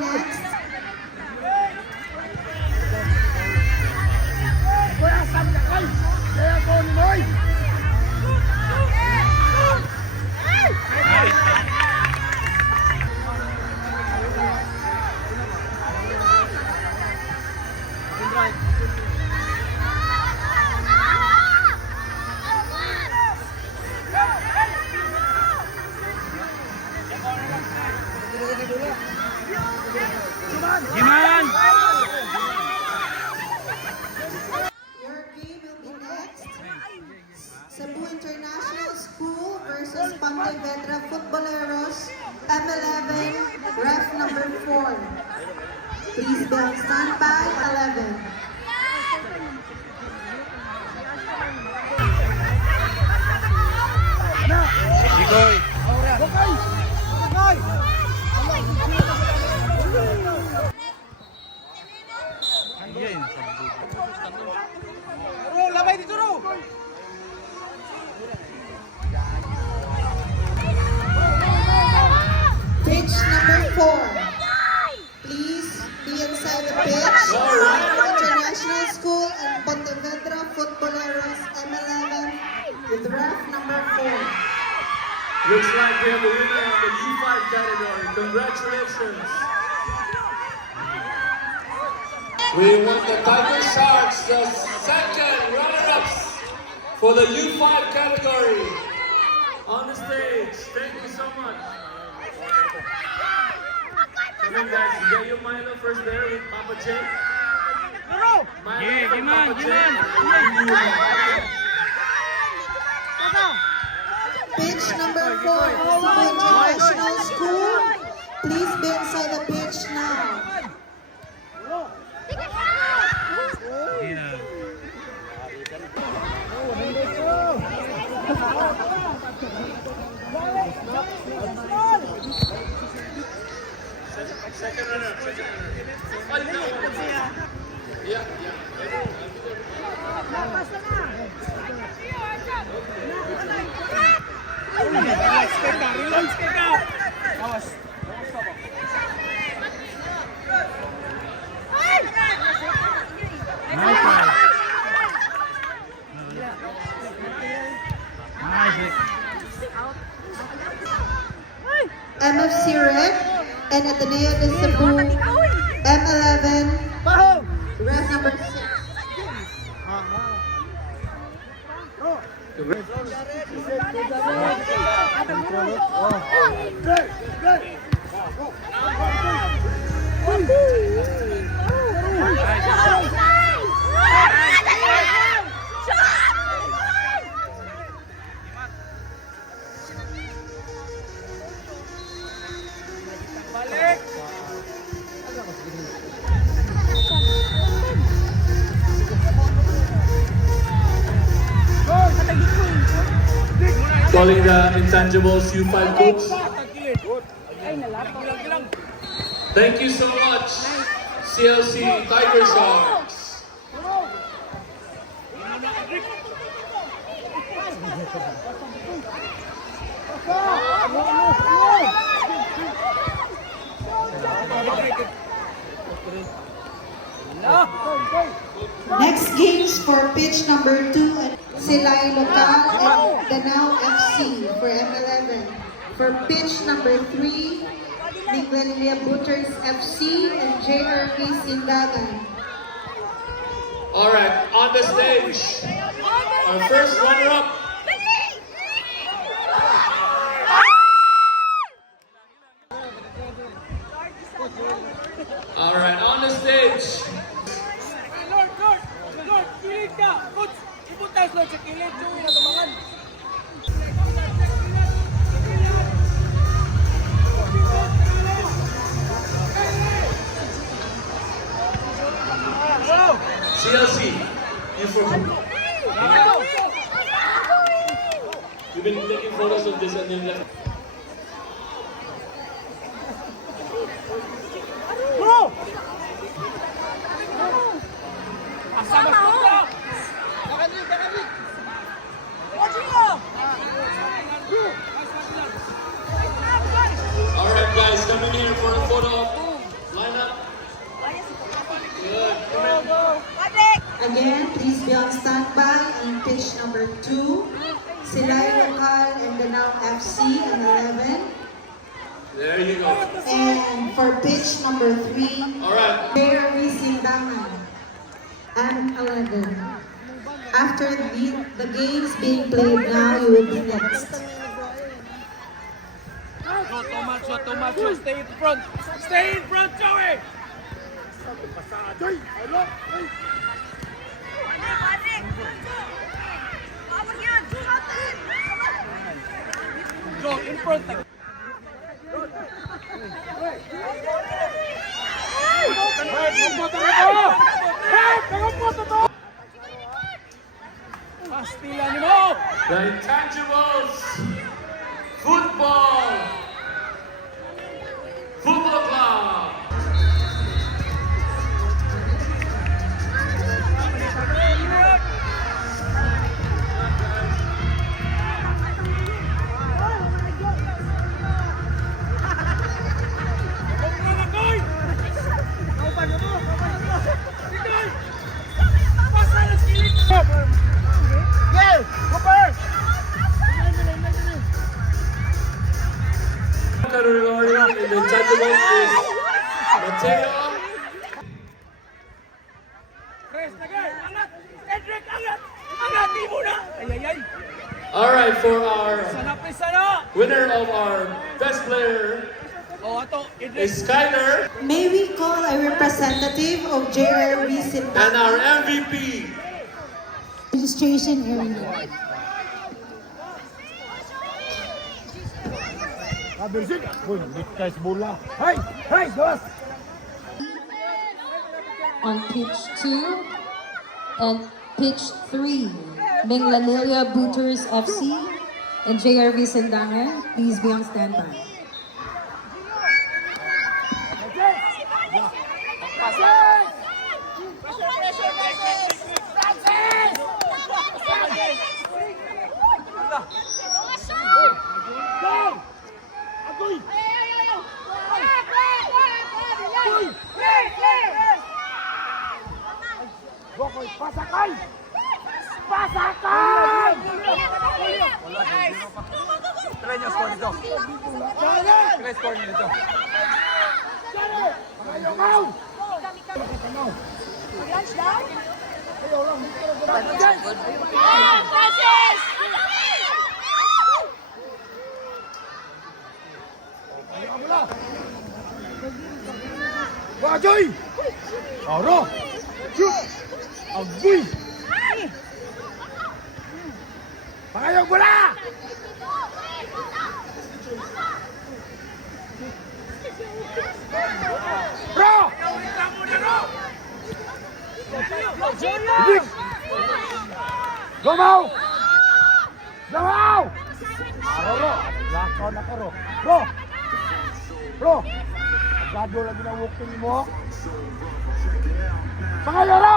next. Giman! Your game will be next. Cebu International School versus Pontevedra Futboleros, M11, ref number 4. Please be on standby, 11. Sikoy! Ayun, Labay dito ro! Pitch number 4. Please be inside the pitch. International School and Pontevedra Futboleros, M11, with ref number 4. Looks like we have a winner in the U5 category. Congratulations. We want the Tiger Sharks, the second runner-ups for the U5 category. On the stage, thank you so much. Come on guys, you got your Milo first there with Papa J. Milo Yeah, from Giman, Papa J. Giman. Pitch number 4, Cebu International School. Please be inside the pitch now. Hindi na. Second runner. Yeah. Relax ka! Awas. Nice try. Nice. MFC Red and Ateneo de Cebu, M11, ref number 6. Calling the intangibles U5 coach. Thank you so much, CLC Tiger Sharks. Next games for pitch number 2, Silay Local and Danao FC for M11. For pitch number 3, Miglelia Butchers FC and JRP Sindagan. All right, on the stage, our first runner-up. All right, on the stage. Lord, kilid ka! Coach, ipuntas Lord sa kilid, Joey na tumangan. CLC, you for You've been taking photos of this and then left. Bro! Asama ko! Kakalik! Watching mo! All right, guys, coming here for a photo. on standby on pitch number 2. Silay Local and Danao FC and 11. There you go. And for pitch number 3, All right. JRV Sindangan and 11. After the games being played now, you will be next. Too much, stay in front. Stay in front, Joey! Go, in front. Pastilan mo! The Intangibles Football Club. Category in the Intangibles is Mateo. Press lagay! Angat! Edric, angat! Angat! Di mo na! Ay! All right, for our Sana! winner of our best player O, ato, Edric. is Skyler, May we call a representative of JRV and Sindangan our MVP. registration area. On pitch 2 and pitch 3, Minglanilla Booters FC and JRV Sindangan, please be on standby. Wajoy! Aro! Shoot! Agoy! Pangayong bola! Bro! Hidik! Lumaw! Lumaw! Aro! Lakaw na ka, Ro! Bro! Bro! Agado lagi na walking mo. Pangayo, Ro!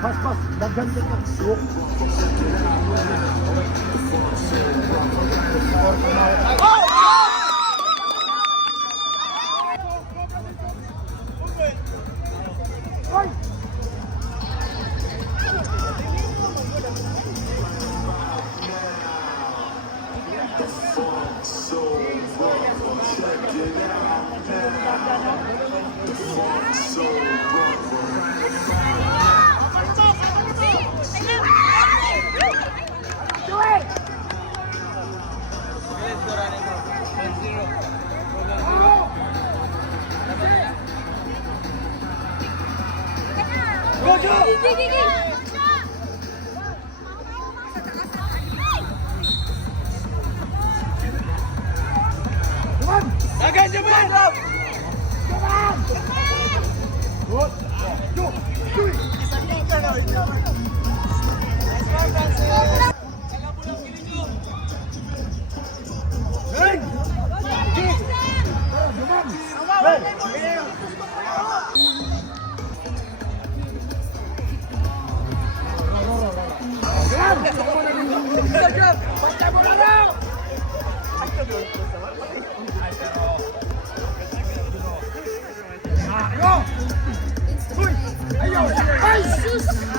Pas, daghan ka na. Dagan niyo ba? Dagan! Good! Go! Ayaw! Ay, sus!